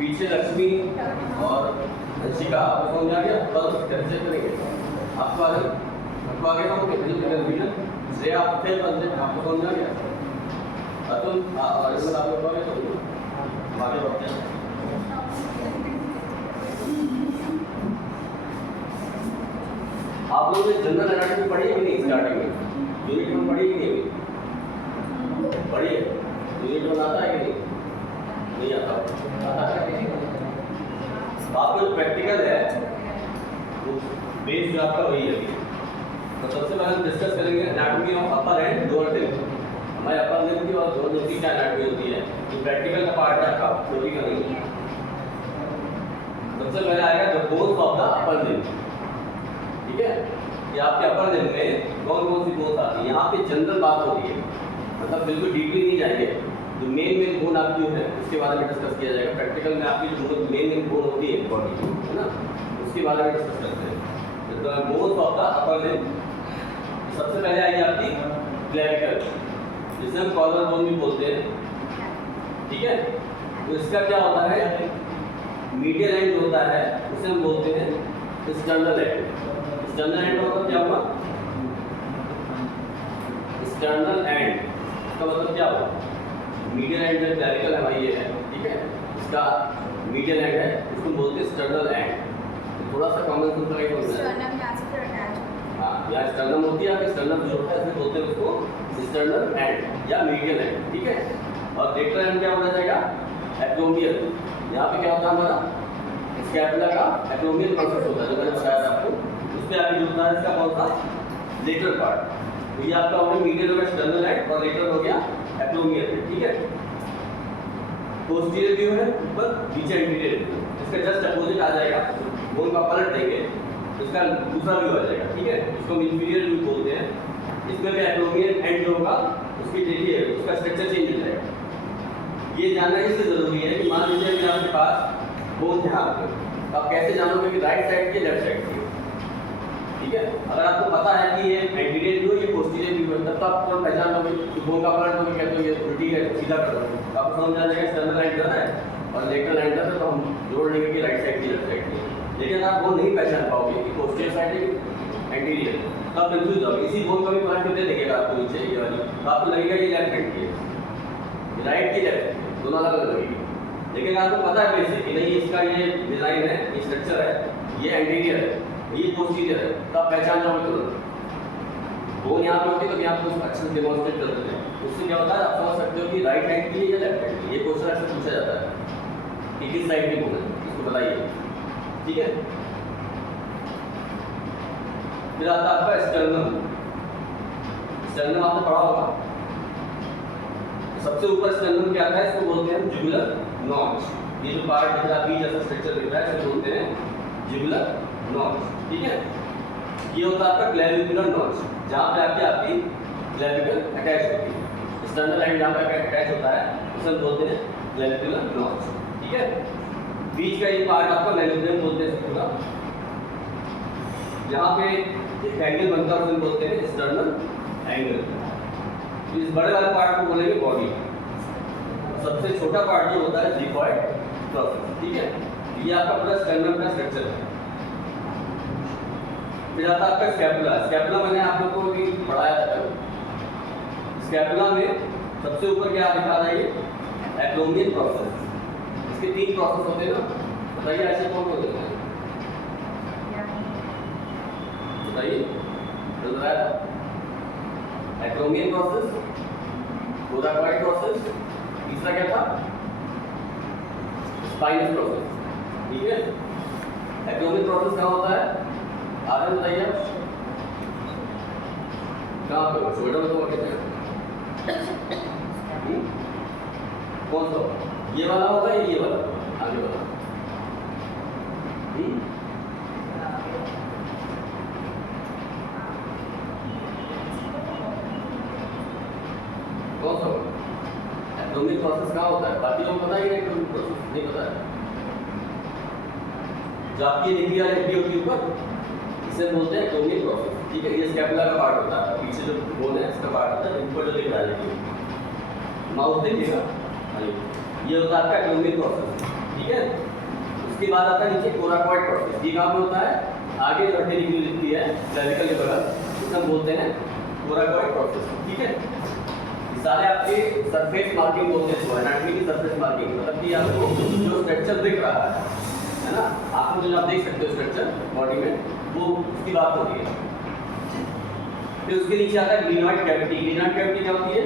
पीछे लक्ष्मी और अंशिका आपको समझ आ गया। कल कैसे करेंगे आपको आगे हम रिवीजन से आप थे बंदे आपको समझ आ गया। अतुल और इसमें आपको आगे तो आगे बढ़ते हैं। आप लोगों ने जनरल एनाटॉमी पढ़ी है कि नहीं? स्टार्टिंग में यूनिट में पढ़ी कि नहीं? पढ़ी है। यूनिट में आता है कि नहीं आता? आता है। आपको जो प्रैक्टिकल है वो बेस जो आपका वही है। तो सबसे पहले हम डिस्कस करेंगे anatomy of upper and lower limb. हमारे अपर लिम्ब की और लोअर लिम्ब की क्या एनाटॉमी होती है, जो प्रैक्टिकल का पार्ट है आपका थ्योरी का नहीं। सबसे पहले आएगा the bones of the upper limb. ठीक है, कि आपके अपर लिम्ब में कौन कौन सी बोन्स आती है। यहाँ पे जनरल बात हो रही है, मतलब बिल्कुल डीपली नहीं जाएंगे। जो मेन बोन आपकी है उसके बारे में डिस्कस किया जाएगा। प्रैक्टिकल में आपकी जो मेन बोन होती है बॉडी की, है ना, उसके बारे में डिस्कस करते हैं। तो bones of the upper limb सबसे पहले आएगी आपकी क्लेविकल, जिसे हम कॉलर बोन भी बोलते हैं। ठीक है, तो इसका क्या होता है, मीडियल एंड जो होता है उसे हम बोलते हैं स्टर्नल एंड। स्टर्नल एंड का मतलब क्या हुआ? स्टर्नल एंड इसका मतलब क्या हुआ? मीडियल एंड जो क्लेविकल हमारी ये है, ठीक है, इसका मीडियल एंड है, इसको बोलते हैं स्टर्नल एंड। थोड़ा सा कॉमन सेंस का होता है। स्टर्नम यहाँ से फिर अटैच। हां, या स्टर्नम होती है, आपके स्टर्नम जो होता है इसमें बोलते हैं उसको स्टर्नल एंड या मीडियल एंड। ठीक है, और लेटरल एंड क्या होना जाएगा? एक्रोमियल। यहाँ पे क्या होता है हमारा स्कैपुला का एक्रोमियल प्रोसेस होता है, जो मैंने बताया था आपको। उसमें आगे जो होता है इसका कौन सा लेटरल पार्ट। तो ये आपका हो गया मीडियल हो गया स्टर्नल एंड और लेटरल हो गया एक्रोमियल। ठीक है, पोस्टीरियर व्यू है ऊपर, नीचे एंटीरियर व्यू। इसका जस्ट अपोजिट आ जाएगा, बोन का पलट देंगे तो इसका दूसरा व्यू आ जाएगा। ठीक है, इसको हम इंफीरियर व्यू बोलते हैं। इसमें भी एक्रोमियल एंड जो होगा उसकी देखिए उसका स्ट्रक्चर चेंज हो जाएगा। ये जानना इसलिए जरूरी है कि मान लीजिए कि आपके पास बोन यहाँ पे, तो आप कैसे जानोगे कि राइट साइड की लेफ्ट साइड की? ठीक है, अगर आपको पता है कि ये एंटीरियर व्यू ये पोस्टीरियर व्यू है, तब तो आप तुरंत पहचान लोगे कि बोन का पलट लोगे, कहते हो ये उल्टी है सीधा कर दो, तो आपको समझ आ जाएगा स्टर्नल एंड है और लेटरल एंड है, तो हम जोड़ लेंगे कि राइट साइड की लेफ्ट साइड की। लेकिन आप वो नहीं पहचान पाओगे कि पोस्टीरियर साइड है एंटीरियर, तो आप कंफ्यूज होगे। इसी बोन का भी पलट करके देखेगा आपको नीचे ये वाली, तो आपको लगेगा ये लेफ्ट हैंड की है, राइट की लेफ्ट, दोनों अलग अलग लगेगी। लेकिन आपको पता है बेसिक कि नहीं इसका ये डिजाइन है, ये स्ट्रक्चर है, ये एंटीरियर है, ये पोस्टीरियर है, तो आप पहचान जाओगे तुरंत। बोन यहाँ पे होती है तो यहाँ पे अच्छे से डेमोन्स्ट्रेट कर देते हैं। उससे क्या होता है आप समझ सकते हो कि राइट हैंड की या लेफ्ट हैंड की। ये क्वेश्चन अक्सर पूछा जाता है कि किस साइड की बोन है, इसको बताइए। ठीक है, फिर आता है आपका स्टर्नम। स्टर्नम आपने पढ़ा होगा, सबसे ऊपर स्टर्नम क्या आता है, इसको बोलते हैं जुगुलर नॉच। ये जो पार्ट दिख रहा है जैसा स्ट्रक्चर दिख रहा है इसको बोलते हैं जुगुलर नॉच। ठीक है, ये होता है आपका क्लेविकुलर नॉच, जहाँ पे आपकी क्लेविकल अटैच होती है। स्टर्नल एंड जहाँ पे अटैच होता है उसे बोलते हैं क्लेविकुलर नॉच। ठीक है, बीच का ये पार्ट आपका मेरिडियन बोलते हैं पूरा, जहाँ पे एक एंगल बनता है उसे बोलते हैं स्टर्नल एंगल। इस बड़े वाले पार्ट को बोलेंगे बॉडी। सबसे छोटा पार्ट जो होता है जिफॉइड प्रोसेस। ठीक है, ये आपका पूरा स्टर्नम का स्ट्रक्चर है। फिर आता है आपका स्कैपुला। स्कैपुला मैंने आप लोगों को भी पढ़ाया था। स्कैपुला में सबसे ऊपर क्या दिखा रहा है, ये एक्रोमियल प्रोसेस। इसके 3 प्रोसेस होते हैं ना, बताइए ऐसे कौन होते हैं, बताइए। एक्रोमियल प्रोसेस, कोराकोइड प्रोसेस, तीसरा क्या था स्पाइनस प्रोसेस। ठीक है, एक्रोमियल प्रोसेस कहाँ होता है, आगे बताइए कहाँ पे, शोल्डर में तो कहते हैं कौन सा, ये वाला होगा या ये वाला, आगे वाला? कौन सा होगा? एक्रोमियल प्रोसेस कहाँ होता है, बाकी लोग पता ही नहीं, एक्रोमियल प्रोसेस नहीं पता है। जो आपकी न्यूक्लियर हड्डी होती है ऊपर, इसे बोलते हैं एक्रोमियल प्रोसेस। ठीक है, ये स्कैपुला का पार्ट होता है, पीछे जो बोन है इसका पार्ट होता है, ऊपर जो दिख रहा है माउथ देखिएगा, ये होता है आपका एक्रोमियल प्रोसेस। ठीक है। उसके बाद आता है नीचे कोराकॉइड प्रोसेस। ये कहाँ पे होता है? आगे जो हड्डी लिखी है क्लेविकल के बगल, इसको बोलते हैं कोराकॉइड प्रोसेस, ठीक है। ये सारे आपके सरफेस मार्किंग बोलते हैं, एनाटॉमी की सरफेस मार्किंग, मतलब कि आपको जो स्ट्रक्चर दिख रहा है ना, आपको जो आप देख सकते हो स्ट्रक्चर बॉडी में, वो उसकी बात होती है। फिर उसके नीचे आता है ग्लिनॉइड कैविटी। ग्लिनॉइड कैविटी क्या होती है?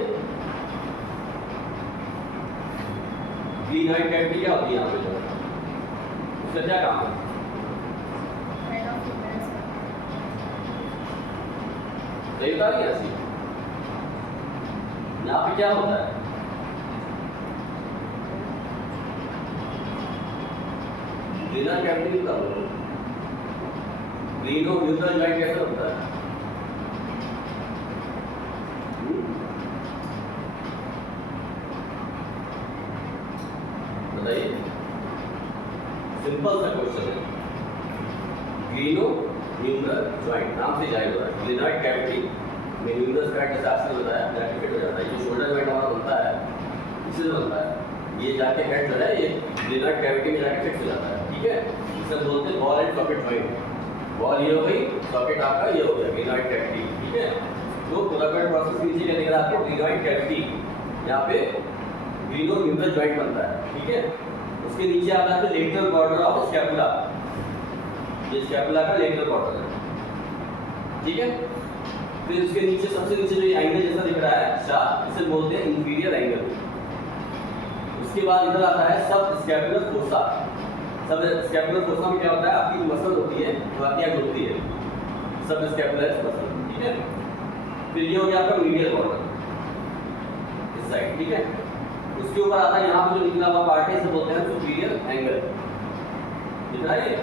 ग्लिनॉइड कैविटी क्या होती है यहाँ पे जो, उसका क्या काम है? सही बता रही है ऐसी? यहाँ पे क्या होता है? ग्लिनॉइड कैविटी बता दो। ग्लिनोम्यूरल जॉइंट कैसे होता है? बताइए, सिंपल सा क्वेश्चन है। ग्लिनोम्यूरल जॉइंट नाम से जाहिर होता है। ग्लिनॉइड कैविटी में न्यूमरस पैड जैसे आपने बताया जाके फिट हो जाता है। ये शोल्डर जॉइंट हमारा बनता है, इससे बनता है। ये जाके हेड जो है ये ग्लिनॉइड कैविटी में जाके फिक्स हो जाता है, ठीक है। इसे बोलते हैं ball and socket joint. Ball ये हो गई, सॉकेट आपका ये हो गया, ग्लिनॉइड कैविटी, ठीक है। तो कोराकॉइड प्रोसेस के नीचे क्या दिख रहा है आपको? Glenoid cavity. यहाँ पे ग्लिनोम्यूरल जॉइंट बनता है, ठीक है। उसके नीचे आता है लेटरल बॉर्डर ऑफ स्कैपुला। ये स्कैपुला का लेटरल बॉर्डर है, ठीक है। फिर उसके नीचे सबसे नीचे जो ये एंगल जैसा दिख रहा है शाफ्ट, इसे बोलते हैं इंफीरियर एंगल। उसके बाद इधर आता है सब स्कैपुलर फोसा। सब स्कैपुलर फोसा में क्या होता है? आपकी मसल होती है जो आपकी यहाँ होती है, सब स्कैपुलर मसल, ठीक है। फिर ये हो गया आपका मीडियल बॉर्डर इस साइड, ठीक है। उसके ऊपर आता है यहाँ पे जो निकला हुआ पार्ट है, इसे बोलते हैं सुपीरियर एंगल। दिख रहा है ये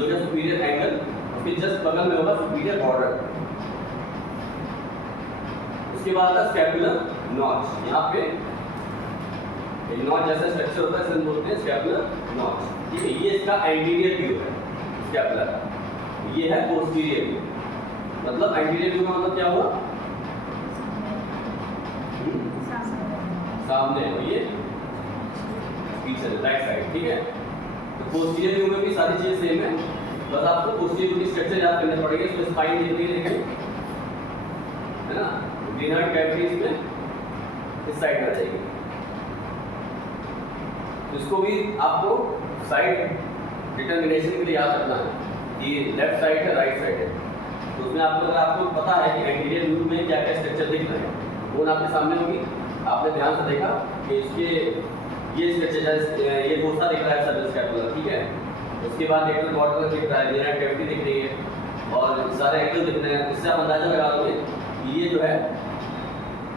हो गया सुपीरियर एंगल। उसके जस्ट बगल में होगा सुपीरियर बॉर्डर। उसके बाद आता स्कैपुलर नॉच। यहाँ पे एक नॉच जैसा स्ट्रक्चर होता है, इसे बोलते हैं स्कैपुलर नॉच, ठीक है। ये इसका एंटीरियर व्यू है स्कैपुलर का। ये है पोस्टीरियर व्यू। मतलब एंटीरियर व्यू का मतलब क्या हुआ? सामने, और ये पीछे राइट साइड, ठीक है। तो पोस्टीरियर व्यू में भी सारी चीजें सेम है, बस आपको पोस्टीरियर व्यू की स्ट्रक्चर याद करने पड़ेंगे। इसमें स्पाइन देखनी है, है ना। ग्लिनॉइड कैविटी इसमें इस साइड में आ जाएगी। इसको भी आपको साइड डिटर्मिनेशन के लिए याद रखना है कि लेफ्ट साइड है राइट साइड है। तो उसमें आपको पता है कि एंटीरियर व्यू में क्या क्या स्ट्रक्चर दिख रहे हैं, वो आपके सामने होगी। आपने ध्यान से देखा कि इसके ये स्ट्रक्चर, ये फोसा दिख रहा है सर्विस कैपुलर, ठीक है। उसके बाद लेटरल बॉर्डर दिख रहा है, ग्लिनॉइड कैविटी दिख रही है और सारे एंगल दिख रहे हैं। इससे आप अंदाजा लगा दोगे कि ये जो है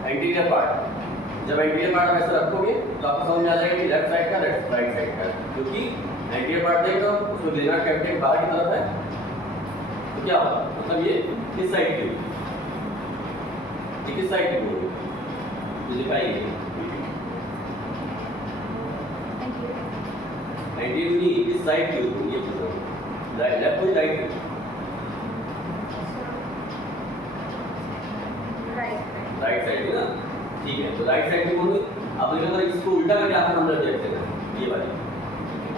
एंटीरियर पार्ट। जब एंटीरियर पार्ट ऐसे रखोगे तो आपको समझ में आ जाएगा कि लेफ्ट साइड का राइट साइड का, क्योंकि एंटीरियर पार्ट देख लो उसमें ग्लिनॉइड कैविटी बाहर की तरफ है। तो क्या होगा? मतलब ये किस साइड की, किस साइड की होगी तो दिखाइए। एंटीरियर किस साइड की होगी ये पूछो, लेफ्ट और राइट? राइट साइड की ना, ठीक है। तो राइट साइड की बोलूँ, अब अगर इसको उल्टा करके आप हम रख देते हैं, ये वाली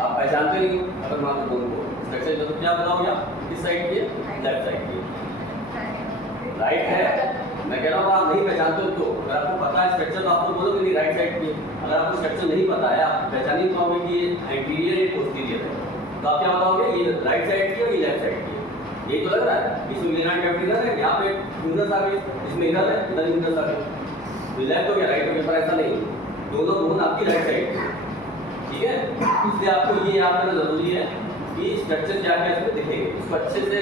आप पहचानते नहीं। अगर मान लो दोनों को स्ट्रक्चर तो क्या बताओगे आप? किस साइड की है? लेफ्ट साइड की है। राइट है, मैं कह रहा हूँ आप नहीं पहचानते हो तो अगर आपको पता है स्ट्रक्चर तो आपको बोलोगे नहीं राइट साइड की है। अगर आपको स्ट्रक्चर नहीं पता है, आप पहचान नहीं पाओगे कि ये एंटीरियर या पोस्टीरियर है, तो आप क्या बताओगे? ये राइट साइड की है, ये लेफ्ट साइड की है। यही तो लग रहा है। इसमें ग्लिनॉइड कैविटी है, यहाँ पे न्यूमरस आ गई, इसमें इधर है, इधर न्यूमरस आ गई। तो लेफ्ट हो गया राइट हो गया, पर ऐसा नहीं, दोनों बोन आपकी राइट साइड की, ठीक है। इसलिए आपको ये याद करना जरूरी है कि स्ट्रक्चर क्या क्या इसमें दिखेंगे। इसको अच्छे से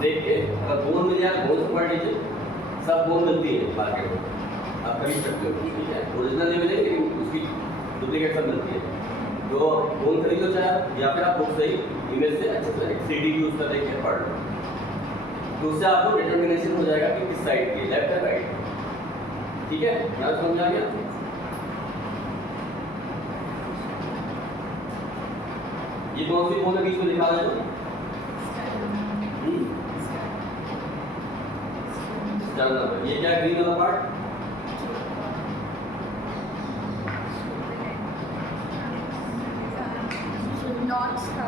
देख के अगर बोन मिल जाए बोन से पढ़ लीजिए। सब बोन मिलती है मार्केट में, आप खरीद सकते हो, ठीक है। ओरिजिनल नहीं मिलेगी लेकिन उसकी डुप्लीकेट सब मिलती है। जो बोन खरीदो चाहे या फिर आप बुक से ही इमेज से अच्छे से CD यूज कर देख के पढ़ लो, तो उससे आपको डिटर्मिनेशन हो जाएगा कि किस साइड की, लेफ्ट है राइट, ठीक है। यहाँ समझ आ गया? ये कौन सी बोन है बीच में लिखा है? स्टर्नम। ये क्या ग्रीन वाला पार्ट? नॉट्स का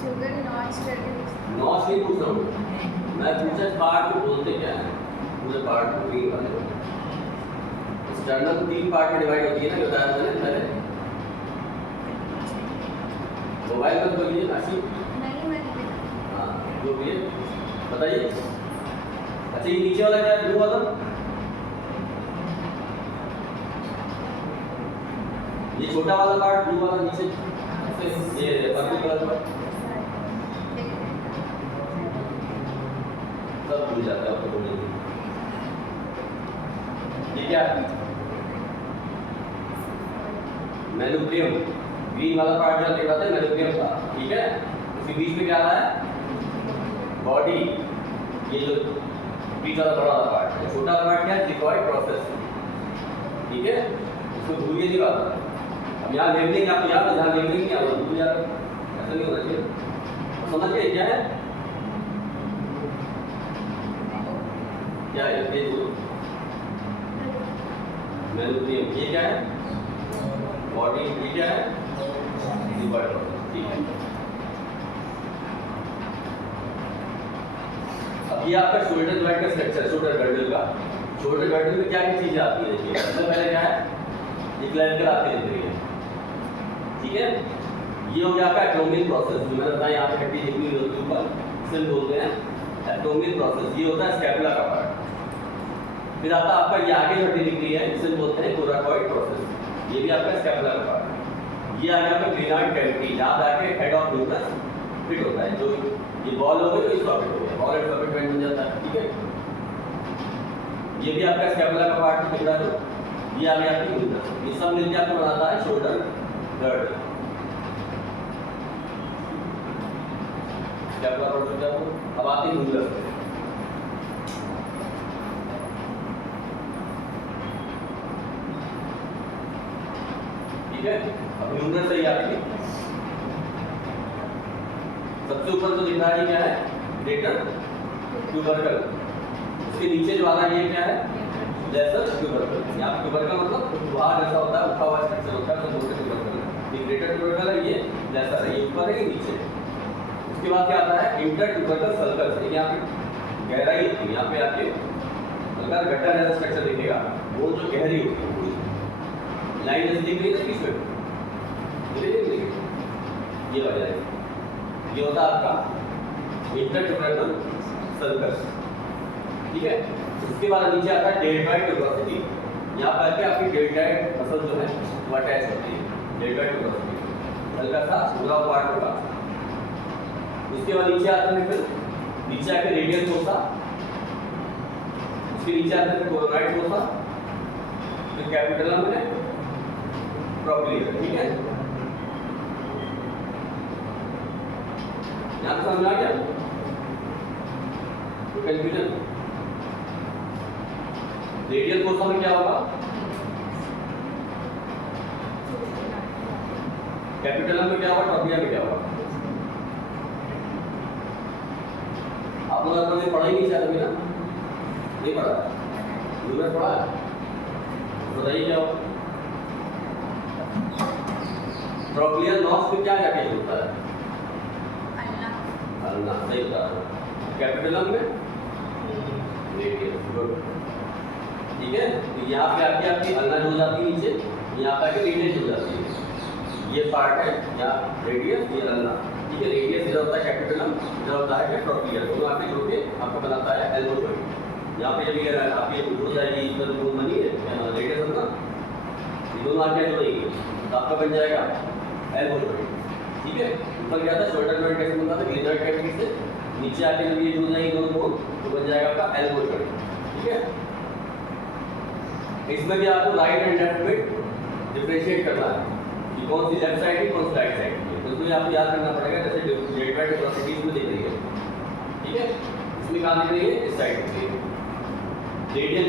शुगर नॉट्स करके नॉच नहीं पूछ रहा हूँ मैं, पूछा पार्ट को बोलते क्या है, पूरे पार्ट को तीन वाले स्टर्नम 3 पार्ट में डिवाइड होती है ना, बताया मैंने पहले। मोबाइल में बोलिए काशी। नहीं मैंने हाँ जो भी है बताइए। अच्छा ये नीचे वाला क्या है, ब्लू वाला? ये छोटा वाला पार्ट ब्लू वाला नीचे, ये पर्पल कलर का सब भूल जाता है आपको बोलने की। ये क्या है? मेनोप्रियम, ग्रीन वाला पार्ट जो देखा था मेनोप्रियम था, ठीक है। उसके बीच में क्या आ रहा है? बॉडी, ये जो बीच वाला बड़ा वाला पार्ट है। छोटा वाला पार्ट क्या है? डिकॉइड प्रोसेस, ठीक है। इसको भूलिए नहीं बात। अब यहाँ लेबलिंग आपको याद है, जहाँ लेबलिंग नहीं आता भूल जा रहा, ऐसा नहीं होना चाहिए। समझिए क्या है, क्या है ये मेनोप्रियम, ये क्या है? बॉडी, ये क्या है? डिकॉइड प्रोसेस, ठीक है। अब ये आपका शोल्डर जॉइंट का स्ट्रक्चर, शोल्डर गर्डल का। शोल्डर गर्डल में क्या क्या चीजें आती है? देखिए सबसे पहले क्या है? ये क्लैविकल आती है, ठीक है। ये हो गया आपका एब्डोमिनल प्रोसेस, जो मैंने बताया यहाँ पे हड्डी दिखनी होती है ऊपर, इसे बोलते हैं एब्डोमिनल प्रोसेस। ये होता है स्कैपुला का पार्ट। फिर आता है आपका ये आगे जो हड्डी दिख रही है, इसे बोलते हैं कोराकॉइड प्रोसेस। ये भी आपका स्कैपुला का पार्ट है। ये आ गया आपका ग्रेनाइड कैविटी, जहाँ पे आके हेड ऑफ न्यूक्लियस फिट होता है। जो ये बॉल हो गई तो इसका फिट हो गया, बॉल एंड सॉकेट बन जाता है, ठीक है। ये भी आपका स्कैपुला का पार्ट दिख रहा है। ये आ गया आपकी न्यूक्लियस, ये सब मिलकर आपको बनाता है शोल्डर गर्डल। स्कैपुला पार्ट हो गया। अब आती है न्यूक्लियस, ठीक है। अब न्यूक्लियस सही आती है। सबसे ऊपर तो दिख रहा है क्या है? Greater tubercle. उसके नीचे जो आ रहा है ये क्या है? Lesser tubercle. यहाँ ट्यूबरकल मतलब बाहर जैसा होता है, उठा हुआ स्ट्रक्चर होता है, तो मोटे ट्यूबरकल है। ये ग्रेटर ट्यूबरकल है, ये लेसर है, ये ऊपर है, ये नीचे है। उसके बाद क्या आता है? Inter tubercle circle. यहाँ पे गहराई होती है, यहाँ पे आपके हल्का गड्ढा जैसा स्ट्रक्चर दिखेगा, वो जो गहरी होती है लाइन जैसे दिख रही है बीच में, ये वजह है। ये होता है आपका इंटर ट्यूबरकल सर्कल, ठीक है। इसके बाद नीचे आता है डेल्टॉइड ट्यूबरोसिटी। यहाँ पर आके आपकी डेल्टॉइड मसल जो है वो अटैच होती है, डेल्टॉइड ट्यूबरोसिटी हल्का सा पूरा पार्ट होगा। उसके बाद नीचे आते हैं, फिर नीचे आके रेडियल फोसा, उसके नीचे आते हैं कोरोनाइड फोसा, फिर कैपिटलम है, प्रोक्लियर, ठीक है। यहाँ पे समझ आ गया? कंफ्यूजन? रेडियल फोसा में क्या होगा? कैपिटलम में क्या होगा? ट्रॉपिया में क्या होगा? आप लोग ने पढ़ा ही नहीं शायद अभी ना, नहीं पढ़ा? यूनिट पढ़ा है, बताइए क्या होगा? ट्रॉपिया नॉस में क्या क्या केस होता है? अल्ना, सही बता रहा हूँ। कैपिटलम में रेडियल, गुड, ठीक है। तो यहाँ पे आपकी अल्ना हो जाती है नीचे, यहाँ पे आके रेडियस हो जाती है। ये पार्ट है यहाँ रेडियस, ये अल्ना, ठीक है। रेडियस इधर होता है कैपिटलम, इधर होता है ट्रॉपिया, दोनों आपके जुड़ के आपको बनाता है एल्बो जॉइंट। यहाँ पे जब ये आपकी हो जाएगी इधर बोन बनी है रेडियस अल्ना, ये दोनों आके जुड़ेंगे तो आपका बन जाएगा एल्बो जॉइंट, ठीक है। ऊपर क्या था? शोल्डर जॉइंट कैसे बनता था? ग्रेनाइड कैविटी से नीचे आके जब ये जुड़ जाएंगे दोनों बोन तो बन जाएगा आपका एल्बो जॉइंट, ठीक है। इसमें भी आपको राइट एंड लेफ्ट में डिफरेंशिएट करना है कि कौन सी लेफ्ट साइड है, कौन सी राइट साइड है। तो इसमें आपको याद करना पड़ेगा, जैसे डेल्टॉइड वेलोसिटी इसमें दिख रही है, ठीक है। इसमें कहाँ दिख रही है? इस साइड दिख रही है। रेडियल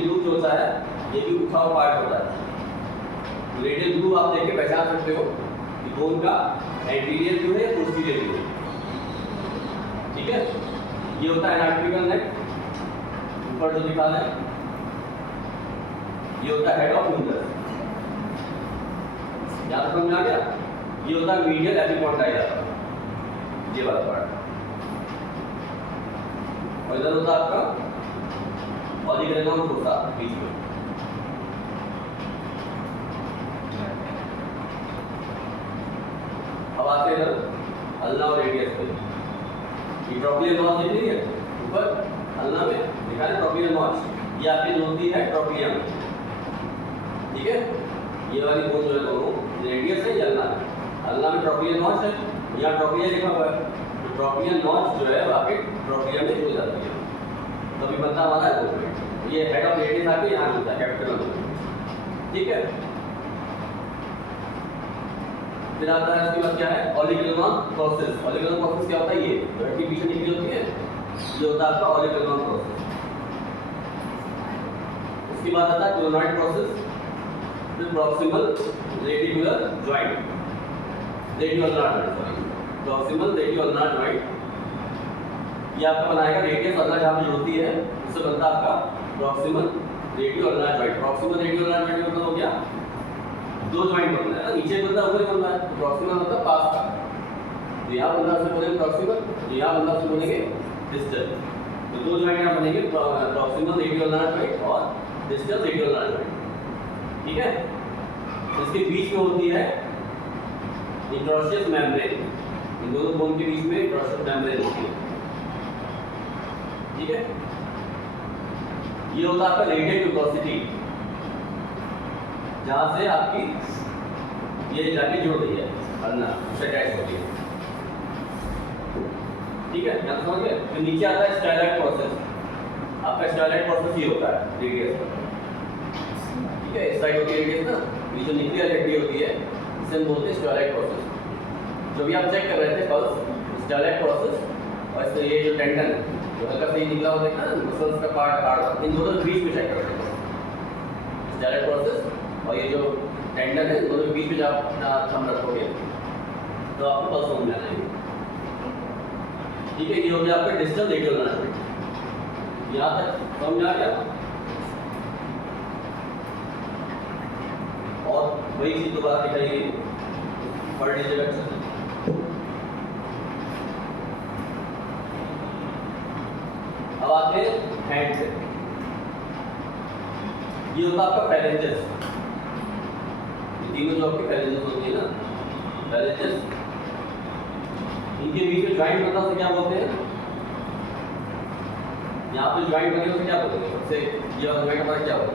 ग्रूव जो होता है ये भी उठा हुआ पार्ट होता है। रेडियल ग्रूव आप देख के पहचान सकते हो कि बोन का एंटीरियर व्यू है या पोस्टीरियर व्यू है, ठीक है। ये होता है एनाटॉमिकल नेक, ऊपर जो दिखा है ये होता है हेड ऑफ ह्यूमरस, यहाँ तक समझ में आ गया। ये होता है मीडियल एपिकॉन्डाइल, ये वाला पार्ट, और इधर होता है आपका ऑलिगोडेंड्रॉन फोसा बीच में। अब आते हैं इधर अल्ना और रेडियस पे। ये ट्रोपियल नॉच दिख रही है ऊपर अल्ना में लिखा है ट्रोपियल नॉच, ये आपकी होती है ट्रोपियम, ठीक है। ये वाली बोन जो है दोनों रेडियस है, अल्ना है। अल्ना में ट्रोपियल नॉच है, यहाँ ट्रोपियल लिखा हुआ है, तो ट्रोपियल नॉच जो है आपके ट्रोपियम में हो जाती है, तभी बनता हमारा है। ये हेड ऑफ रेडियस आपके यहाँ होता है कैपिटल में, ठीक है। फिर आता है इसके बाद क्या है ऑलिगोडेंड्रॉन प्रोसेस। ऑलिगोडेंड्रॉन प्रोसेस क्या होता है, ये जो है पीछे निकली होती है, ये होता है आपका ऑलिगोडेंड्रॉन प्रोसेस। उसके बाद आता है क्लोनॉइड प्रोसेस, फिर proximal radicular joint, proximal radicular joint, ये आपका बनाएगा रेडियस अल्ना जहाँ पे जुड़ती है, उससे बनता है आपका proximal radicular joint. Proximal radicular joint मतलब हो गया दो जॉइंट बनना है ना, नीचे बनता है ऊपर बनना है, तो प्रॉक्सिमल मतलब पास का, तो यहाँ बंदा से बोलेंगे प्रॉक्सिमल, तो यहाँ बंदा से बोलेंगे डिस्टल, तो दो जॉइंट यहाँ बनेंगे प्रॉक्सिमल रेडिकुलर जॉइंट और डिस्टल रेडिकुलर जॉइंट, ठीक है। इसके बीच में होती है इंटरॉशियस मेम्ब्रेन, इन दोनों बोन के बीच में इंटरॉशियस मेम्ब्रेन होती है, ठीक है। ये होता है आपका रेडियल ट्यूबोसिटी, जहां से आपकी ये जाके जुड़ रही है अल्ना, उससे अटैच होती है, ठीक है। यहाँ समझ गए। फिर नीचे आता है स्टाइलाइट प्रोसेस। आपका स्टाइलाइट प्रोसेस ये होता है रेडियस, ठीक है। इस साइड होती है रेडियस ना, ये जो निकली हड्डी होती है इसे हम बोलते हैं स्टाइलाइट प्रोसेस। जो भी आप चेक कर रहे थे पल्स, स्टाइलाइट प्रोसेस और ये जो टेंडन जो हल्का सा निकला होता है ना मसल्स का पार्ट हार्ड, इन दोनों के बीच में चेक कर रहे थे स्टाइलाइट प्रोसेस, और ये जो टेंडन है दोनों के बीच में जब आप थंब रखोगे तो आपको पल्स समझ में आ जाएगी, ठीक है। ये हो गया आपका डिस्टल रेडिकुलर जॉइंट, यहाँ तक समझ में आ गया। और वही चीज दोबारा दिखाइए, पढ़ लीजिएगा अच्छे से। अब आते हैं हैंड पे। ये होता है आपका फेरेंजेस, तीनों जो आपके फेरेंजेस होती है ना, फेरेंजेस, इनके बीच में ज्वाइंट बनता है, क्या बोलते हैं, यहाँ पे ज्वाइंट बने उसे क्या बोलते हैं, सबसे ये वाला ज्वाइंट हमारा क्या होता है,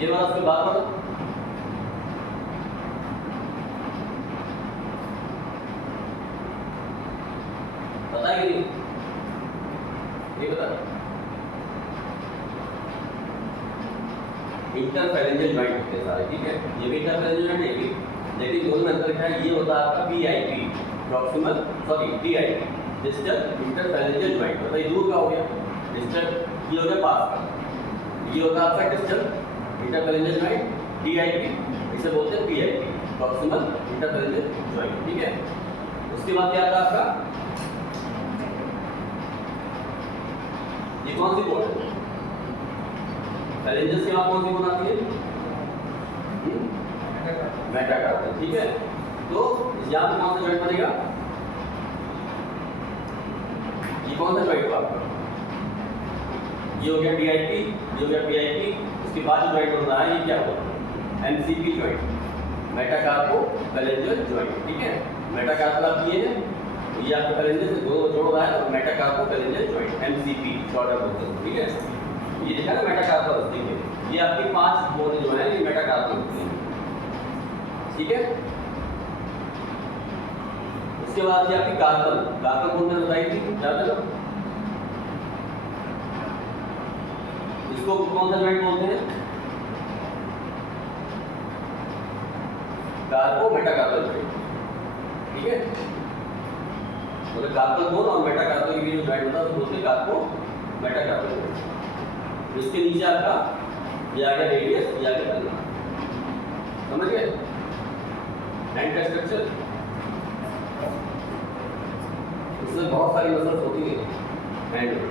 ये वाला उसके बाद वाला पता है कि नहीं, ये बता इंटरफेरेंजियल जॉइंट होते हैं सारे, ठीक है। ये भी इंटरफेरेंजियल जॉइंट है, लेकिन दोनों में अंतर क्या है, ये होता है आपका PIP proximal DIP distal interphalangeal joint, मतलब ये दूर का हो गया डिस्टल, ये हो गया पास का, ये होता है आपका डिस्टल इंटरफेरेंजियल जॉइंट DIP, इसे बोलते हैं PIP प्रॉक्सिमल इंटरफेरेंजियल जॉइंट, ठीक है। उसके बाद क्या आता है आपका, ये कौन सी बोन है, फेरेंजेस के बाद कौन सी बोन आती है, मेटाकार्पल, ठीक है। तो यहाँ पे कौन सा जॉइंट बनेगा, ये कौन सा जॉइंट हुआ आपका, ये हो गया DIP, ये हो गया PIP, उसके बाद जो जॉइंट बन रहा है ये क्या हुआ, MCP जॉइंट, मेटाकार्पोफेरेंजियल जॉइंट, ठीक है। मेटाकार्पल आप ये है, ये आपका फेरेंजेस से दो जोड़ रहा है, और मेटाकार्पोफेरेंजियल जॉइंट MCP शॉर्ट बोलते हैं, ठीक है। ये देखा ना मेटाकार्पल, ठीक है, ये आपकी 5 बोन जो है ये मेटाकार्पल होती है, ठीक है। उसके बाद ये आपकी कार्पल, कार्पल बोन मैंने बताई थी, याद है ना, इसको कौन सा जॉइंट बोलते हैं, कार्पो मेटाकार्पल जॉइंट, ठीक है। मतलब कार्पल बोन और मेटाकार्पल के बीच जो जॉइंट होता है उसको बोलते हैं कार्पो मेटाकार्पल जॉइंट। इसके नीचे आपका ये आ गया रेडियस, ये आ गया अल्ना, समझ गए हैंड का स्ट्रक्चर। इससे इसमें बहुत सारी मसल्स होती हैं हैंड में,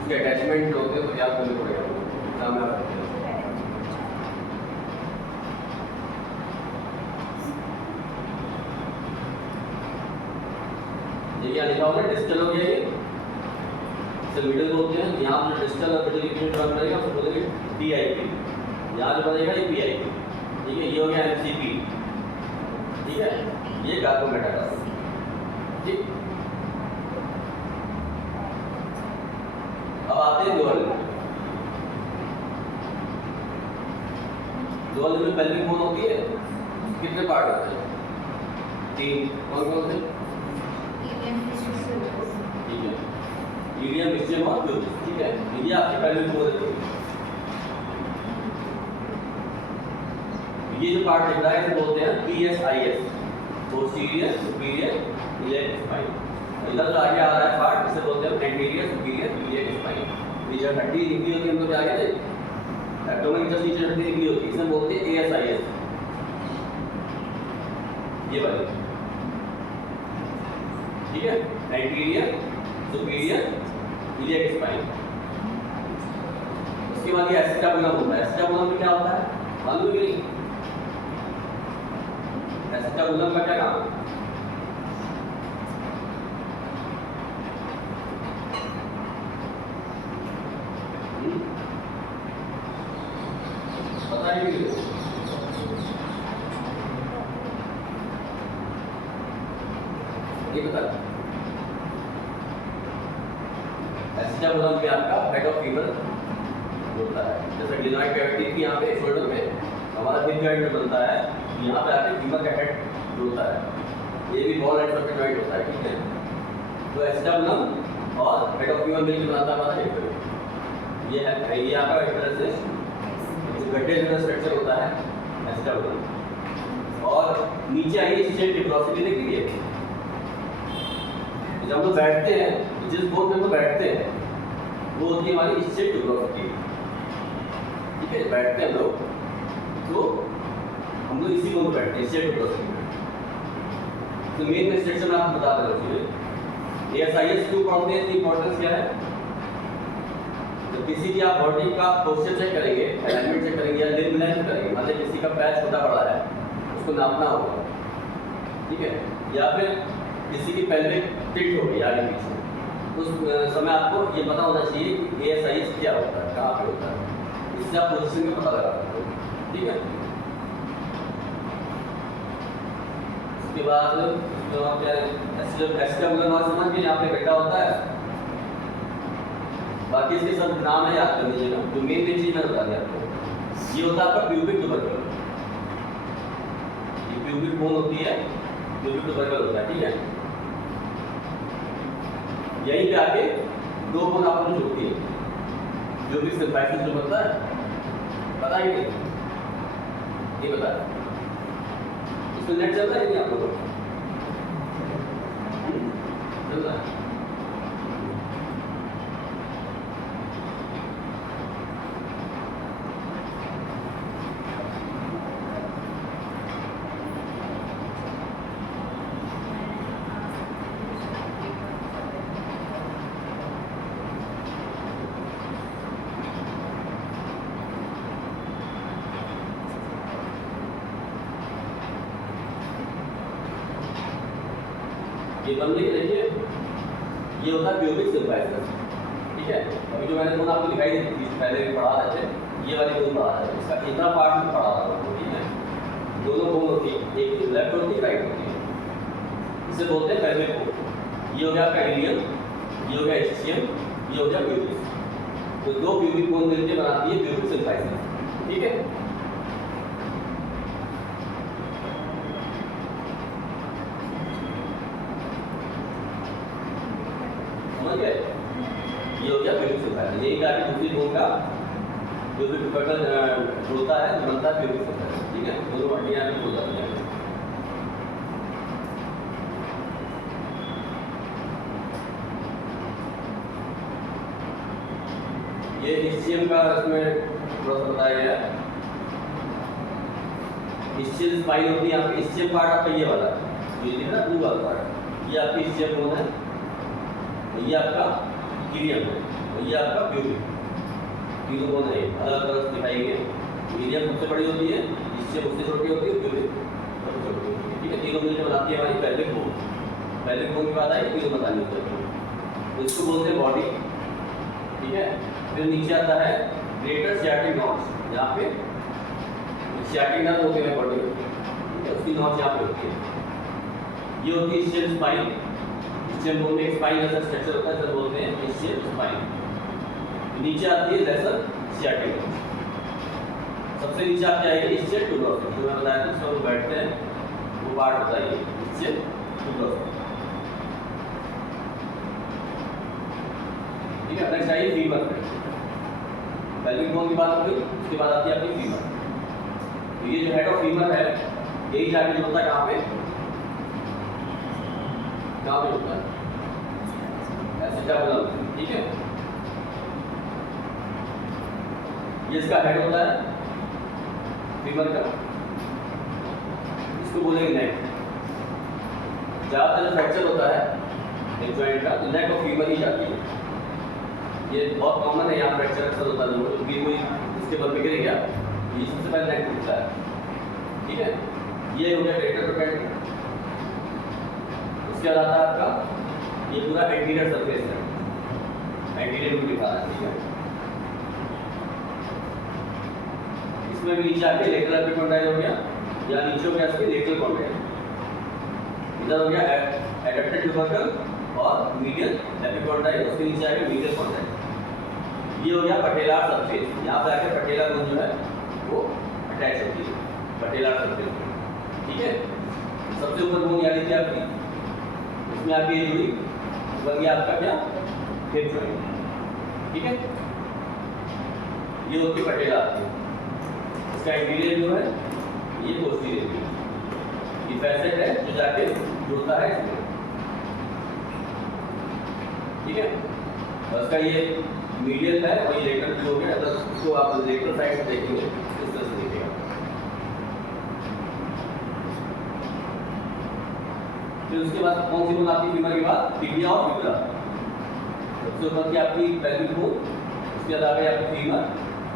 उसके अटैचमेंट होते हैं तो याद करने पड़ेगा एग्जाम में आते हैं। ये क्या लिखा होगा, डिस्टल हो गया ये, इसे मिडिल बोलते हैं। यहाँ जो डिस्टल और मिडिल की टर्म रहेगा उसको बोलेंगे DIP, यहाँ जो बनेगा ये PIP, ठीक है। ये हो गया MCP, ठीक है, ये कार्बन मेटाटार्सल, ठीक। अब आते हैं लोअर लिम्ब। लोअर लिम्ब में पेल्विक बोन होती है, कितने पार्ट होते हैं? 3, कौन कौन से? ठीक है, ईलियम, इस्चियम और प्यूबिस, ठीक है। ये आपकी पेल्विक बोन है। ये जो पार्ट दिख रहा है इसे बोलते हैं PSIS, posterior superior iliac spine. इधर जो आगे आ रहा है पार्ट इसे बोलते हैं एंटीरियर सुपीरियर इलियक स्पाइन। ये जो हड्डी निकली होती है हम लोग आगे से एब्डोमेन की जस्ट नीचे हड्डी निकली होती है, इसे बोलते हैं ASIS, ये वाली, ठीक है, एंटीरियर सुपीरियर इलियक स्पाइन। उसके बाद ये एसिटाबुलम होता है। एसिटाबुलम में क्या होता है मालूम है कि नहीं? एसिटाबुलम का क्या काम है? पता है कि ये बता, एसिटाबुलम में आपका हेड ऑफ फीवर होता है। जैसे ग्लिनॉइड कैविटी की यहाँ पे शोल्डर में हमारा हिप जॉइंट बनता है, यहाँ पे आके फीमर का हेड होता है। ये भी बॉल एंड सॉकेट जॉइंट होता है, ठीक है। तो एसिटाबुलम और हेड ऑफ फीमर मिलकर बनाता है हमारा हिप जॉइंट। ये है, ये आपका एक तरह से गड्ढे जैसा स्ट्रक्चर होता है एसिटाबुलम। और नीचे आइए, स्ट्रेट डिप्रोसिटी दिख रही है। जब हम लोग बैठते हैं, जिस बोन पे हम लोग बैठते हैं वो होती है हमारी स्ट्रेट डिप्रोसिटी, ठीक है। बैठते हैं लोग तो हम लोग इसी बोन पे बैठते हैं, स्ट्रेट डिप्रोसिटी में। तो मेन इंस्ट्रक्शन आपको बता रहे हो, ASIS क्यों पढ़ते हैं, इसकी इंपॉर्टेंस क्या है? तो किसी की आप बॉडी का पोस्चर चेक करेंगे, अलाइनमेंट चेक करेंगे या लिम्ब लेंथ करेंगे, मतलब किसी का पैर छोटा बड़ा है उसको नापना होगा, ठीक है। या फिर किसी की पेल्विक टिल्ट हो गई आगे पीछे, उस समय आपको ये पता होना चाहिए कि ASIS क्या होता है, कहाँ पे होता है। इससे आप पोजीशन में पता लगा सकते हो, ठीक है। उसके बाद जो आप एसिटाबुलम और समझ के यहाँ पे गड्ढा होता है, बाकी इसके सब नाम है, याद कर लीजिएगा। जो मेन चीज मैं बता दिया आपको, ये होता है आपका प्यूबिक ट्यूबरकल। ये प्यूबिक बोन होती है, प्यूबिक ट्यूबरकल होता है, ठीक है। यहीं पे आके दो बोन आपको जुड़ती है, प्यूबिक सिम्फाइसिस जो बनता है, पता ही नहीं, ये बता इसमें नेट चल रहा है नहीं आप लोगों को? चल रहा है। ये बनने के देखिए, ये होता है प्यूबिक सिम्फाइसिस, ठीक है। अभी जो मैंने बोन आपको दिखाई दी पहले भी पढ़ा रहे थे, ये वाली बोन पढ़ा रहे थे, इसका इतना पार्ट में पढ़ा रहा हूँ, ठीक है। दोनों बोन होती है, एक लेफ्ट होती है, राइट होती है, इसे बोलते हैं पेल्विक बोन। ये हो गया आपका इलियम, ये हो गया इस्चियम, ये हो गया प्यूबिस। तो दो प्यूबिक बोन मिलकर बनाती है प्यूबिक सिम्फाइसिस, ठीक है। ये हो गया प्यूबिक सिम्फाइसिस। यही का दूसरी बोन का प्यूबिक ट्यूबरकल होता है, जो बनता है प्यूबिक सिम्फाइसिस, ठीक है। दोनों हड्डियां भी हो जाती हैं। ये इस्चियम का इसमें थोड़ा सा बताया गया है। इस्चियल स्पाइन होती है यहाँ पे। इस्चियम पार्ट आपका ये वाला, ये दिख रहा है ब्लू वाला पार्ट, ये आपकी स्टेप बोन है, ये आपका ईलियम है और ये आपका प्यूबिक। तीनों बोन है, अलग अलग दिखाई गई है। ईलियम सबसे बड़ी होती है, स्टेप उससे छोटी होती है, प्यूबिक सबसे छोटी होती है। ठीक है, तीनों मिलकर बनाती है हमारी पेल्विक बोन। पेल्विक बोन की बात आई, तीनों बतानी होती है। इसको बोलते हैं बॉडी। ठीक है, फिर नीचे आता है ग्रेटर सियाटिक नॉच, यहाँ पे सियाटिक नर्व होते हैं बॉडी में, ठीक है, उसकी नॉच यहाँ पे होती है। ये होती है स्टेम स्पाइन। स्टेम बोन में एक स्पाइन जैसा स्ट्रक्चर होता है, सर बोलते हैं स्टेम स्पाइन। नीचे आती है लेसर सियाटिक नॉच। सबसे नीचे आपके आएगी स्टेम ट्यूबरस, जो मैं बताया था, सब बैठते हैं वो पार्ट होता है स्टेम ट्यूबरस। ठीक है, नेक्स्ट आइए फीमर। पेल्विक बोन की बात हो गई, उसके बाद आती है आपकी फीमर। तो ये जो हेड ऑफ फीमर है, यही जाके जो होता है कहाँ पे होता है एसिटाबुलम। ठीक है, ये इसका हेड होता है फीमर का, इसको बोलेंगे नेक। ज्यादातर फ्रैक्चर होता है एक जॉइंट का, तो नेक ऑफ फीमर ही जाती है। ये बहुत कॉमन है, यहाँ फ्रैक्चर अक्सर होता है लोगों को, कोई इसके बल पे गिर गया, ये सबसे पहले नेक टूटता है। ठीक है, ये हो गया ग्रेटर रोटेटर। उसके बाद आता है आपका ये पूरा एंटीरियर सरफेस है, एंटीरियर भी दिखा रहा है। ठीक है, इसमें भी नीचे आके लेटरल एपिकॉन्डाइल हो गया, या नीचे हो गया इसके लेटरल कॉन्डाइल। इधर हो गया एडेप्टेड ट्यूबरकल और मीडियल एपिकॉन्डाइल, उसके नीचे आके मीडियल कॉन्डाइल। ये हो गया पटेलार सरफेस, यहाँ पे आके पटेला बोन जो है वो अटैच होती है पटेलार सरफेस। ठीक है, सबसे ऊपर बोन याद थी आपकी, इसमें आपकी ये जुड़ी बन गया आपका क्या हिप जॉइंट। ठीक है, ये होती पटेला आपकी। इसका इंटीरियर जो है ये पोस्टीरियर है, ये फैसेट है जो जाके जुड़ता है इसमें। ठीक है, और इसका ये मीडियल है और ये लेटरल भी हो गया। अगर उसको आप लेटरल साइड से देखेंगे इस तरह से देखिएगा। फिर उसके बाद कौन सी बोन आती है फीमर के बाद? टिबिया और फिबुला। सबसे ऊपर की आपकी पेल्विक बोन, उसके बाद आ गई आपकी फीमर,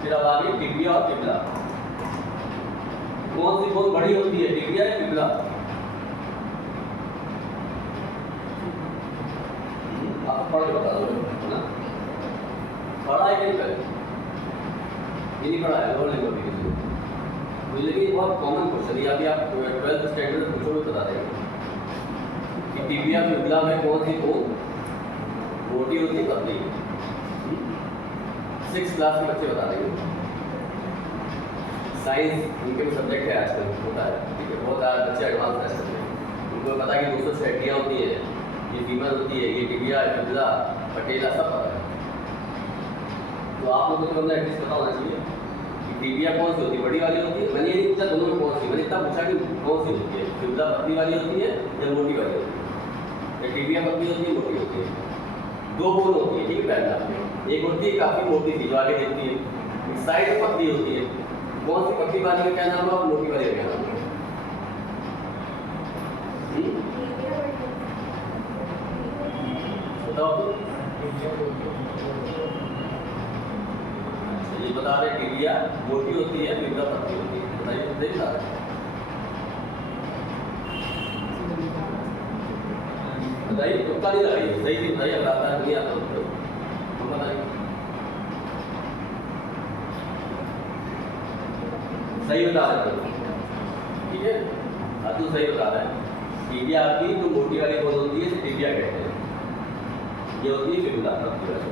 फिर अब आ गई टिबिया और फिबुला। कौन सी बोन बड़ी होती है, टिबिया या फिबुला? आप पढ़ के बता दो ना, पढ़ा है कि नहीं पहले? ये नहीं पढ़ा है, लोअर लेवल में। मुझे लगी बहुत कॉमन क्वेश्चन है, अभी आप 12th स्टैंडर्ड में पूछोगे बता देंगे कि टिबिया फिबुला में कौन सी बोन मोटी होती है, पतली? 6th क्लास के बच्चे बता देंगे। साइंस उनके भी सब्जेक्ट है आजकल, होता है। ठीक है, बहुत बच्चे एडवांस है सब्जेक्ट, उनको पता है कि 200 हड्डियाँ होती है, ये फीमर होती है, ये टिबिया फिबुला पटेला सब पता है। तो आप लोगों को मतलब एटलीस्ट पता होना चाहिए कि टिबिया कौन सी होती है, बड़ी वाली होती है। मैंने ये नहीं पूछा दोनों में कौन सी, मैंने इतना पूछा कि कौन सी होती है, फिबुला पतली वाली होती है या मोटी वाली होती है, या टिबिया पतली होती है मोटी होती है। दो बोन होती है, ठीक है, पहला एक होती है काफ़ी मोटी सी जो आगे दिखती है, एक साइड पतली होती है। कौन सी पतली वाली का क्या नाम है और मोटी वाली का क्या नाम है? बताओ तो। ये बता रहे टिबिया मोटी होती है, फिबुला पतली होती है। बताइए, सही बता रहे? बताइए, तुक्का नहीं लगाइए, सही नहीं बताइए, अगर आता है नहीं आता तो बताइए। सही बता रहे हो, ठीक है, हाँ तो सही बता रहे हैं। टिबिया आपकी जो मोटी वाली बोन होती है टिबिया कहते हैं, ये होती है फिबुला पतली वाली।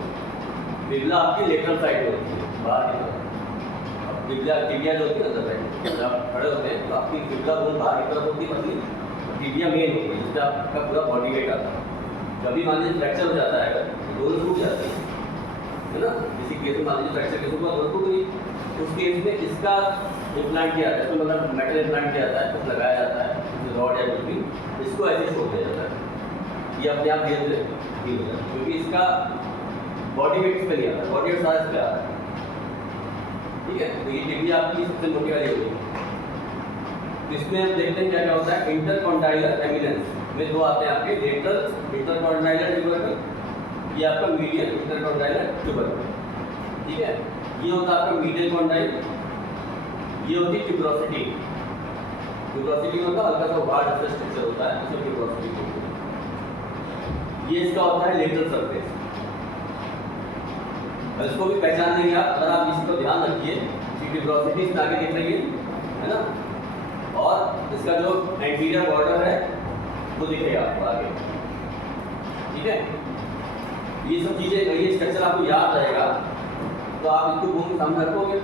फिबुला आपकी लेटरल साइड में होती है, बाहर की तरफ। टिबिया जो होती है अंदर साइड, जब आप खड़े होते हैं तो आपकी फिबुला बोन बाहर की तरफ होती है पतली, टिबिया मेन होती है जिससे आपका पूरा बॉडी वेट आता है। कभी मान लीजिए फ्रैक्चर हो जाता है, अगर दोनों टूट जाती है ना, किसी केस में मान लीजिए फ्रैक्चर केस हुआ दोनों टूट गई, उस केस में इसका इम्प्लांट किया जाता है, तो मतलब मेटल इम्प्लांट किया जाता है, कुछ लगाया जाता है रॉड या कुछ भी, इसको ऐसे छोड़ दिया जाता है, ये अपने आप धीरे धीरे ठीक हो जाता है, क्योंकि इसका बॉडी वेट इस पर नहीं आता, बॉडी वेट सारा इस पर आता है। ठीक है, तो ये टिबिया आपकी सबसे मोटी वाली होगी। तो इसमें हम देखते हैं क्या क्या होता है, इंटरकॉन्डाइलर एमिनेंस। में दो आते हैं आपके लेटरल इंटरकॉन्डाइलर ट्यूबरकल, ये आपका मीडियल इंटरकॉन्डाइलर ट्यूबरकल, ठीक है। ये होता है आपका मीडियल कॉन्डाइल, ये होती है ट्यूबरोसिटी। ट्यूबरोसिटी मतलब हल्का सा बाहर जैसा स्ट्रक्चर होता है, उसमें ट्यूबरोसिटी होती है। ये इसका होता है लेटरल सरफेस। इसको भी पहचान लेंगे आप, अगर आप इसी को ध्यान रखिए कि ट्यूबरोसिटी इसमें आगे दिख रही है ना, और इसका जो एंटीरियर बॉर्डर है वो दिखेगा आपको आगे, ठीक है। ये सब चीज़ें, ये स्ट्रक्चर आपको याद रहेगा तो आप इसको घूम सामने रखोगे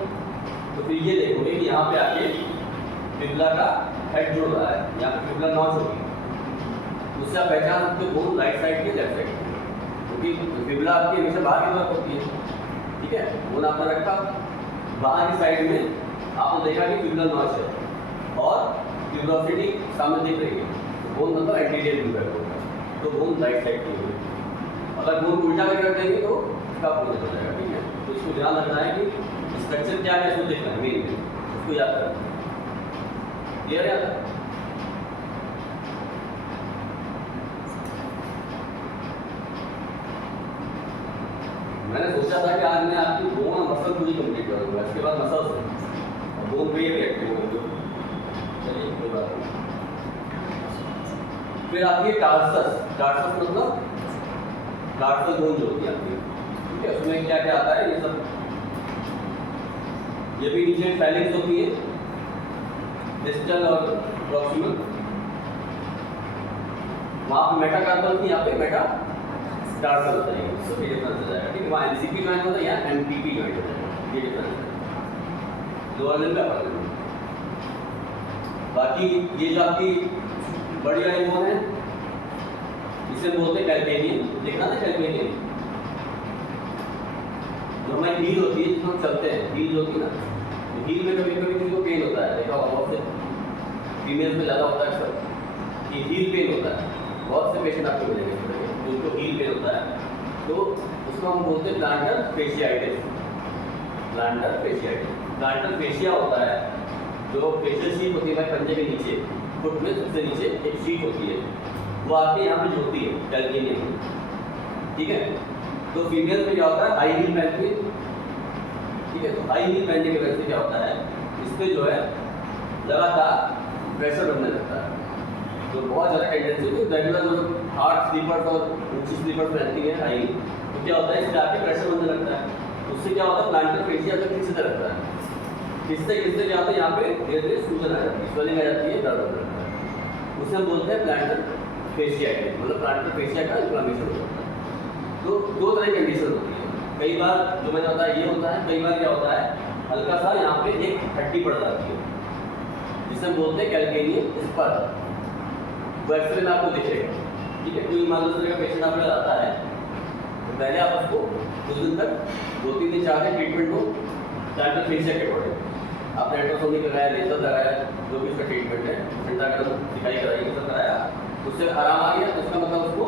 तो फिर ये देखोगे कि यहाँ पे आके फिबुला का हेड जुड़ रहा है, यहाँ पे फिबुला नॉच होगी, उससे आप पहचान सकते हो बोन राइट साइड के लेफ्ट साइड, क्योंकि फिबुला आपकी हमेशा बाहर की तरफ होती है, ठीक है। बोन आपने रखा बाहर की साइड में, आपने देखा कि फिबुला नॉच है और ट्यूबरोसिटी सामने दिख रही है, तो बोन मतलब एंटीरियर ट्यूबर होगा, तो बोन राइट साइड की होगी। अगर बोन उल्टा करके रख देंगे तो इसका बोन हो जाएगा, ठीक है। तो इसको ध्यान रखना है कि स्ट्रक्चर क्या है, इसको देखना है मेन, उसको याद करना। क्लियर है? मैंने सोचा था कि आज मैं आपकी बोन और मसल पूरी कंप्लीट करूंगा, इसके बाद मसल से बोन पे ही रिएक्ट होंगे। चलिए कोई बात नहीं। फिर आती है टार्सस। टार्सस मतलब टार्सल बोन जो होती है आपकी, ठीक है। उसमें क्या क्या आता है, ये सब, ये भी नीचे फैलिंग्स होती है, डिस्टल और प्रॉक्सिमल। वहाँ पे मेटाकार्पल थी, यहाँ पे मेटा टार्सल होता है, सभी डिफरेंस हो जाएगा, ठीक है। वहाँ एनसीपी जॉइंट होता है, यहाँ एमपीपी जॉइंट होता है, ये डिफरेंस है लोअर लिम्ब का अपर लिम्ब। बाकी ये जो आपकी बड़ी वाली बोन है इसे बोलते हैं कैल्केनियन, देखना था कैल्केनियन, जो हमारी हील होती है जिसमें हम चलते हैं, हील जो होती है ना, तो हील में कभी कभी किसी को पेन होता है, देखा होगा बहुत से फीमेल्स में ज़्यादा होता है सर कि हील पेन होता है, बहुत से पेशेंट आपको मिलेंगे जिनको हील पेन होता है, तो उसको हम बोलते हैं planter fasciitis. Planter fasciitis, plantar fascia होता है जो फेशियल शीट होती है हमारे पंजे के नीचे, फुट में सबसे नीचे एक शीट होती है, वो आपके यहाँ पे जुड़ती है कैल्केनियन में, ठीक है। तो फीमेल में क्या होता है, हाई हील पहनती है, ठीक है। तो हाई हील पहनने की वजह से क्या होता है, इस पर जो है लगातार प्रेशर बनने लगता है, तो बहुत ज़्यादा टेंडेंसी होती है। रेगुलर जो हार्ड स्लीपर्स और ऊंची स्लीपर्स पहनती है हाई, तो क्या होता है, इससे आके प्रेशर बनने लगता है, उससे क्या होता है प्लांटर फेशिया को खींचते लगता है, खींचते खींचते क्या होता है, यहाँ पे धीरे धीरे सूजन आ जाती है, स्वेलिंग आ जाती है, दर्द होता है, उसे हम बोलते हैं प्लांटर फेशियाइटिस, मतलब प्लांटर फेशिया का इन्फ्लेमेशन होता है। तो दो तरह की कंडीशन होती है, कई बार जो मैंने बताया ये होता है, कई बार क्या होता है हल्का सा यहाँ पे एक हड्डी पड़ जाती है जिसे हम बोलते हैं कैल्केनियन स्पर, वो एक्सरे में आपको दिखेगा, ठीक है। कोई मान लो तरह का पेशेंट आपके आता है तो पहले आप उसको कुछ दिन तक 2-3 दिन 4 दिन ट्रीटमेंट को प्लांटर फेशिया के अकॉर्डिंग, आपने अल्ट्रासोनिक लगाया, लेजर लगाया, जो भी उसका ट्रीटमेंट है, ठंडा गर्म सिकाई कराई, ये सब कराया, उससे आराम आ गया, तो उसका मतलब उसको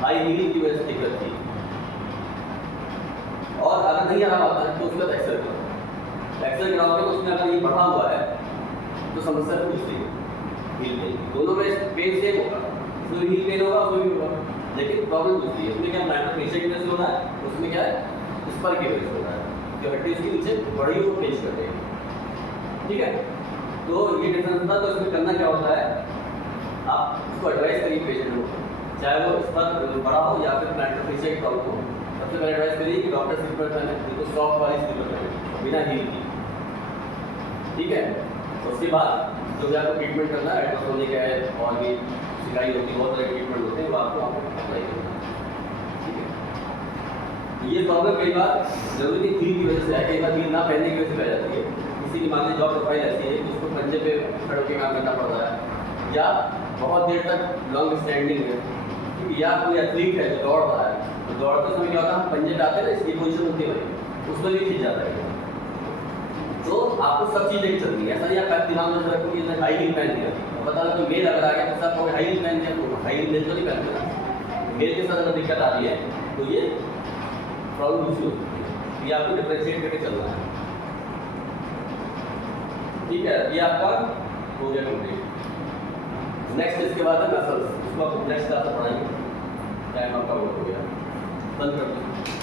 हाई हीलिंग की वजह से दिक्कत थी। और अगर नहीं आराम आता है तो उसके बाद एक्सरे कराओ, एक्सरे कराओगे तो उसमें अगर ये बढ़ा हुआ है तो समस्या पूछती है हील पेन, दोनों में पेन सेम होगा, उसमें हील पेन होगा उसमें भी होगा, लेकिन प्रॉब्लम पूछती है उसमें क्या प्लांटर फेशिया की वजह से हो रहा है, उसमें क्या है स्पर की वजह से हो रहा है, जो हड्डी उसके नीचे बड़ी वो पेश कर देगी, ठीक है। तो ये डिफरेंस था। तो इसमें करना क्या होता है, आप उसको एडवाइस करिए पेशेंट को, चाहे वो स्पर बड़ा हो या फिर प्लांटर फेशिया की प्रॉब्लम हो, सबसे पहले एडवाइस करिए कि डॉक्टर स्लीपर पहने, बिल्कुल सॉफ्ट वाली स्लीपर पहने बिना हील की, ठीक है। उसके बाद जो भी आपको ट्रीटमेंट करना है, अल्ट्रासोनिक है और भी सिकाई होती है, बहुत तरह के ट्रीटमेंट होते हैं, वो आपको अप्लाई करना है, ठीक है। ये प्रॉब्लम कई बार जरूरी नहीं हील की वजह से है, कई बार हील ना पहनने की वजह से रह जाती है। किसी की मान लीजिए जॉब प्रोफाइल ऐसी है कि उसको पंजे पे खड़े होकर काम करना पड़ रहा है, या बहुत देर तक लॉन्ग स्टैंडिंग है, या कोई एथलीट है जो दौड़ रहा है, तो दौड़ते समय क्या होता है, हम पंजे पे आते हैं ना, इसकी पोजिशन होती है भाई, उसमें भी खींच जाता है। तो आपको सब चीज़ें चलनी है, ऐसा नहीं आप दिमाग में रखो कि हाई हील पहन दिया, पता लगा कोई मेल अगर आ गया तो सब हाई हील पहन दिया, तो हाई हील तो नहीं पहनते ना, मेल के साथ अगर दिक्कत आ रही है तो ये प्रॉब्लम दूसरी होती है, ये आपको डिफ्रेंशिएट करके चलना है, ठीक है। ये आपका हो गया कंप्लीट। नेक्स्ट इसके बाद है मसल्स। उसको आप नेक्स्ट क्लास में पढ़ाएंगे। टाइम आपका बहुत हो गया, बंद कर दो।